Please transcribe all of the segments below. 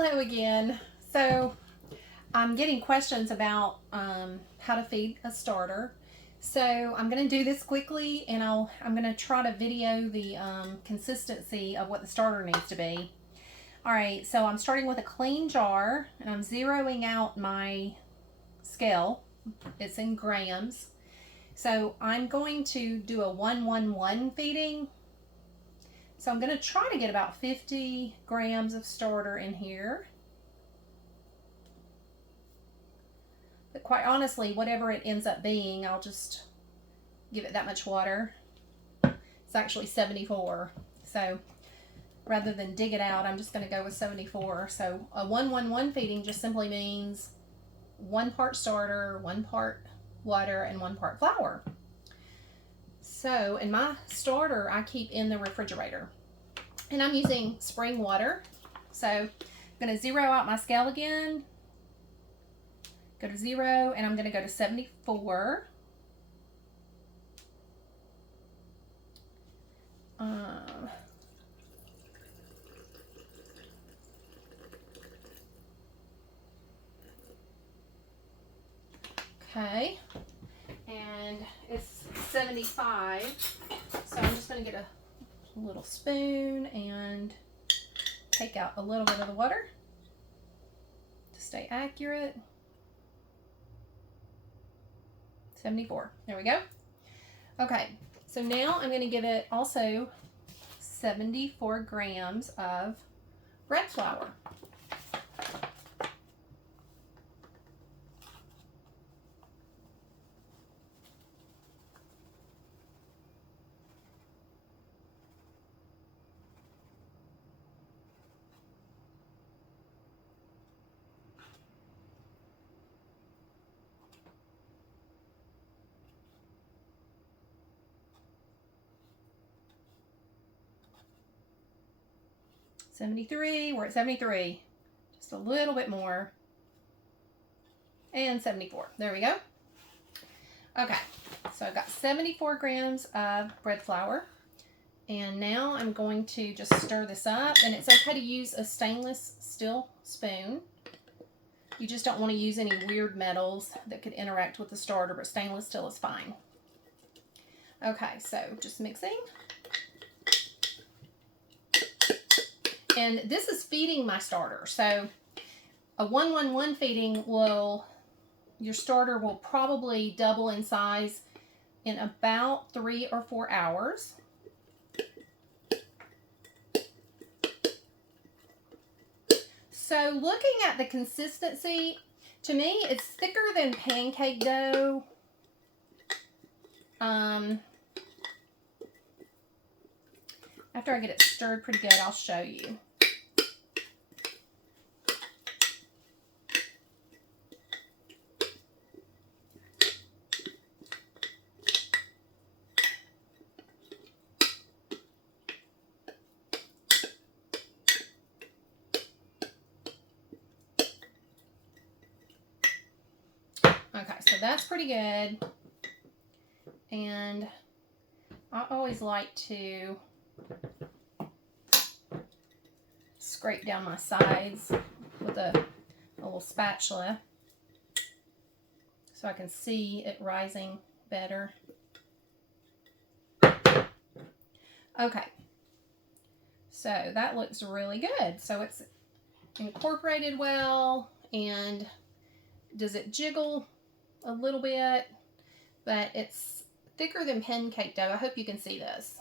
Hello again. So I'm getting questions about how to feed a starter. So I'm going to do this quickly, and I'm going to try to video the consistency of what the starter needs to be. All right, so I'm starting with a clean jar, and I'm zeroing out my scale. It's in grams. So I'm going to do a 1-1-1 feeding. So I'm going to try to get about 50 grams of starter in here. But quite honestly, whatever it ends up being, I'll just give it that much water. It's actually 74. So rather than dig it out, I'm just going to go with 74. So a 1-1-1 feeding just simply means 1 part starter, 1 part water, and 1 part flour. So in my starter, I keep in the refrigerator. And I'm using spring water. So I'm going to zero out my scale again. Go to 0, and I'm going to go to 74. Okay, and it's 75. So I'm just going to get a little spoon and take out a little bit of the water to stay accurate. 74. There we go. Okay, so now I'm going to give it also 74 grams of bread flour. We're at 73. Just a little bit more. And 74. There we go. Okay, so I've got 74 grams of bread flour. And now I'm going to just stir this up. And it's okay to use a stainless steel spoon. You just don't want to use any weird metals that could interact with the starter, but stainless steel is fine. Okay, so just mixing. And this is feeding my starter. So a 1-1-1 feeding your starter will probably double in size in about 3 or 4 hours. So looking at the consistency, to me, it's thicker than pancake dough. After I get it stirred pretty good, I'll show you. Okay, so that's pretty good. And I always like to scrape down my sides with a little spatula so I can see it rising better. Okay, so that looks really good. So it's incorporated well, and does it jiggle a little bit, but it's thicker than pancake dough. I hope you can see this.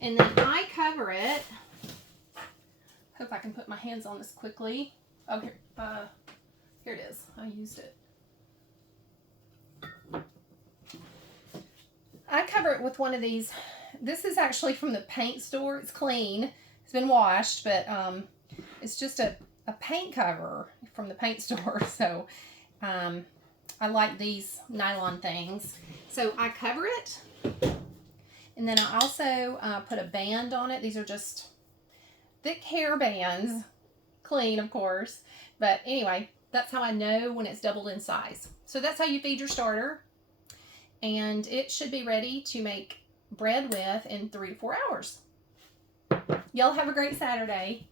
And then I cover it. Hope I can put my hands on this quickly. Oh, here it is. I used it. I cover it with one of these. This is actually from the paint store. It's clean. It's been washed, but it's just a paint cover from the paint store. So I like these nylon things. So I cover it, and then I also put a band on it. These are just thick hair bands, clean of course, but anyway, that's how I know when it's doubled in size. So that's how you feed your starter, and it should be ready to make bread with in 3 to 4 hours. Y'all have a great Saturday.